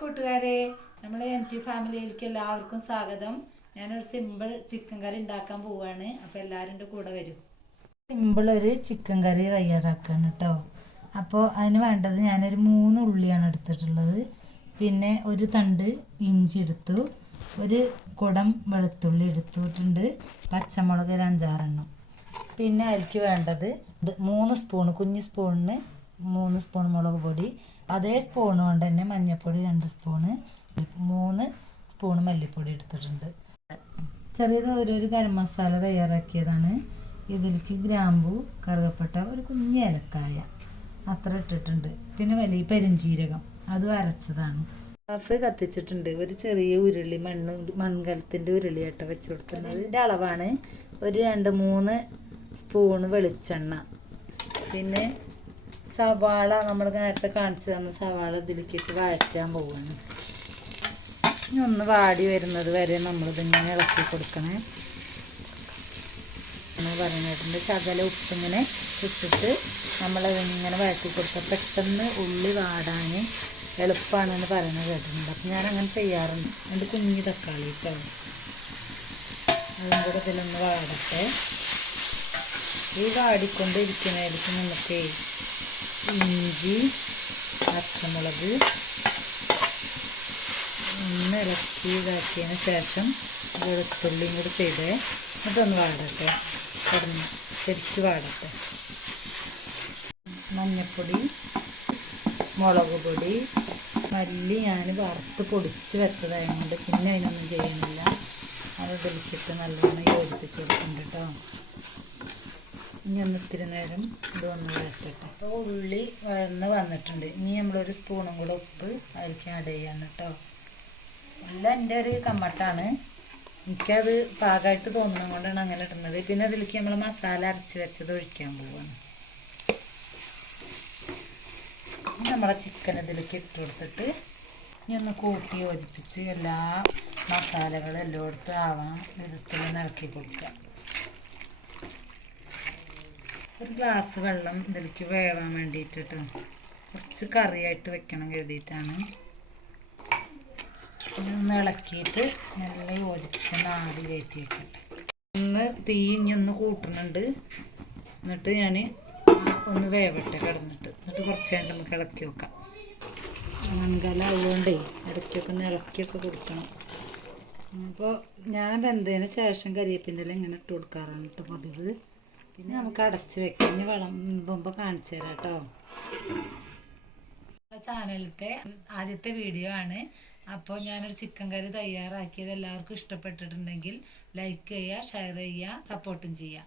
കൂട്ടുകാരെ, നമ്മളെ NT ഫാമിലിയിലേക്ക് എല്ലാവർക്കും സ്വാഗതം. ഞാനൊരു സിമ്പിൾ ചിക്കൻ കറി ഉണ്ടാക്കാൻ പോവാണ്. അപ്പോൾ എല്ലാവരും എൻ്റെ കൂടെ വരും. സിമ്പിൾ ഒരു ചിക്കൻ കറി തയ്യാറാക്കാണ് കേട്ടോ. അപ്പോൾ അതിന് വേണ്ടത് ഞാനൊരു 3 ഉള്ളിയാണ് എടുത്തിട്ടുള്ളത്. പിന്നെ ഒരു തണ്ട് ഇഞ്ചി എടുത്തു, ഒരു കുടം വെളുത്തുള്ളി എടുത്തിട്ടുണ്ട്, പച്ചമുളക് ഒരു 5-6 എണ്ണം. പിന്നെ അതിലേക്ക് വേണ്ടത് 3 സ്പൂൺ, കുഞ്ഞ് സ്പൂണിന് 3 സ്പൂൺ മുളക് പൊടി, അതേ സ്പൂൺ കൊണ്ട് തന്നെ മഞ്ഞൾപ്പൊടി 2 സ്പൂണ്, 3 സ്പൂൺ മല്ലിപ്പൊടി എടുത്തിട്ടുണ്ട്. ചെറിയത് ഒരു ഗരം മസാല തയ്യാറാക്കിയതാണ്. ഇതിലേക്ക് ഗ്രാമ്പു, കറുകപ്പട്ട, ഒരു കുഞ്ഞ് ഏലക്കായ അത്ര ഇട്ടിട്ടുണ്ട്. പിന്നെ വലിയ പെരുംജീരകം അതും അരച്ചതാണ്. ഗ്യാസ് കത്തിച്ചിട്ടുണ്ട്. ഒരു ചെറിയ ഉരുളി മൺകലത്തിൻ്റെ ഉരുളിയാട്ട വെച്ച് കൊടുക്കുന്നത്. ഇതിൻ്റെ അളവാണ് ഒരു 2-3 സ്പൂണ് വെളിച്ചെണ്ണ. പിന്നെ സവാള, നമ്മൾ നേരത്തെ കാണിച്ചു തന്ന സവാള ഇതിലേക്കിട്ട് വഴറ്റാൻ പോവുകയാണ്. ഇനി ഒന്ന് വാടി വരുന്നത് വരെ നമ്മളിതിങ്ങനെ ഇളക്കി കൊടുക്കണേ എന്ന് പറയുന്നിട്ടുണ്ട്. ശകല ഉപ്പിങ്ങനെ ഇട്ടിട്ട് നമ്മളതിങ്ങനെ വഴറ്റി കൊടുക്കുക. പെട്ടെന്ന് ഉള്ളി വാടാൻ എളുപ്പമാണെന്ന് പറയുന്നത് കേട്ടിട്ടുണ്ട്. അപ്പം ഞാനങ്ങനെ ചെയ്യാറുണ്ട്. എൻ്റെ കുഞ്ഞു തക്കാളി കേട്ടോ, അതും കൂടെ ഇതിലൊന്ന് വാടട്ടെ. ഈ വാടിക്കൊണ്ടിരിക്കുന്നതായിരിക്കും നമുക്ക് ഇഞ്ചി, പച്ചമുളക് ഒന്ന് ഇളക്കി ഇതാക്കിയതിന് ശേഷം വെളുത്തുള്ളിയും കൂടി ചെയ്ത് എന്നിട്ടൊന്ന് വാടട്ടെ, ശരിക്കും വാടട്ടെ. മഞ്ഞൾപ്പൊടി, മുളക് പൊടി, മല്ലി ഞാൻ വറുത്ത് പൊടിച്ച് വെച്ചതായതുകൊണ്ട് പിന്നെ അതിനൊന്നും ചെയ്യുന്നില്ല. അത് ഇതിലിച്ചിട്ട് നല്ലോണം യോജിപ്പിച്ച് കൊടുക്കുന്നുണ്ട് കേട്ടോ. ഇനി ഒന്ന് ഇത്തിരി നേരം ഇതൊന്ന് വഴറ്റട്ടെ. അപ്പോൾ ഉള്ളി വഴന്ന് വന്നിട്ടുണ്ട്. ഇനി നമ്മളൊരു സ്പൂണും കൂടെ ഉപ്പ് അതിലേക്ക് ആഡ് ചെയ്യാണ് കേട്ടോ. എല്ലാം എൻ്റെ ഒരു കമ്മട്ടാണ്, എനിക്കത് പാകമായിട്ട് തോന്നുന്നത് കൊണ്ടാണ് അങ്ങനെ ഇടുന്നത്. പിന്നെ അതിലേക്ക് നമ്മൾ മസാല അരച്ച് വെച്ചത് ഒഴിക്കാൻ പോവുകയാണ്. നമ്മളെ ചിക്കൻ ഇതിലേക്ക് ഇട്ട് കൊടുത്തിട്ട് ഇനി ഒന്ന് കൂട്ടി യോജിപ്പിച്ച് എല്ലാ മസാലകളും എല്ലായിടത്തും ആവാൻ വിധത്തിൽ ഇളക്കി കൊടുക്കുക. ഒരു ഗ്ലാസ് വെള്ളം ഇതിലേക്ക് വേവാൻ വേണ്ടിയിട്ട് കേട്ടോ, കുറച്ച് കറിയായിട്ട് വെക്കണം കരുതിയിട്ടാണ്. ഒന്ന് ഇളക്കിയിട്ട് നല്ല യോജിപ്പിച്ച് ആവി കയറ്റി വെക്കട്ടെ. തീ ഇനി ഒന്ന് കൂട്ടുന്നുണ്ട്. എന്നിട്ട് ഞാൻ ഒന്ന് വേവട്ടെ കിടന്നിട്ട്. എന്നിട്ട് കുറച്ച് നേരം നമുക്ക് ഇളക്കി വെക്കാം. മൺകല ആയതുകൊണ്ടേ ഇടയ്ക്കൊക്കെ ഒന്ന് ഇളക്കിയൊക്കെ കൊടുക്കണം. അപ്പോൾ ഞാൻ വെന്തതിന് ശേഷം കരിവേപ്പിൻ്റെ ഇല ഇങ്ങനെ ഇട്ട് കൊടുക്കാറാണ് കേട്ടോ പതിവ്. പിന്നെ നമുക്ക് അടച്ച് വെക്കാം. ഇനി വിളമ്പുമ്പോൾ കാണിച്ചു തരാം കേട്ടോ. ചാനലിലത്തെ ആദ്യത്തെ വീഡിയോ ആണ്. അപ്പോൾ ഞാനൊരു ചിക്കൻ കറി തയ്യാറാക്കിയത് എല്ലാവർക്കും ഇഷ്ടപ്പെട്ടിട്ടുണ്ടെങ്കിൽ ലൈക്ക് ചെയ്യുക, ഷെയർ ചെയ്യുക, സപ്പോർട്ടും ചെയ്യുക.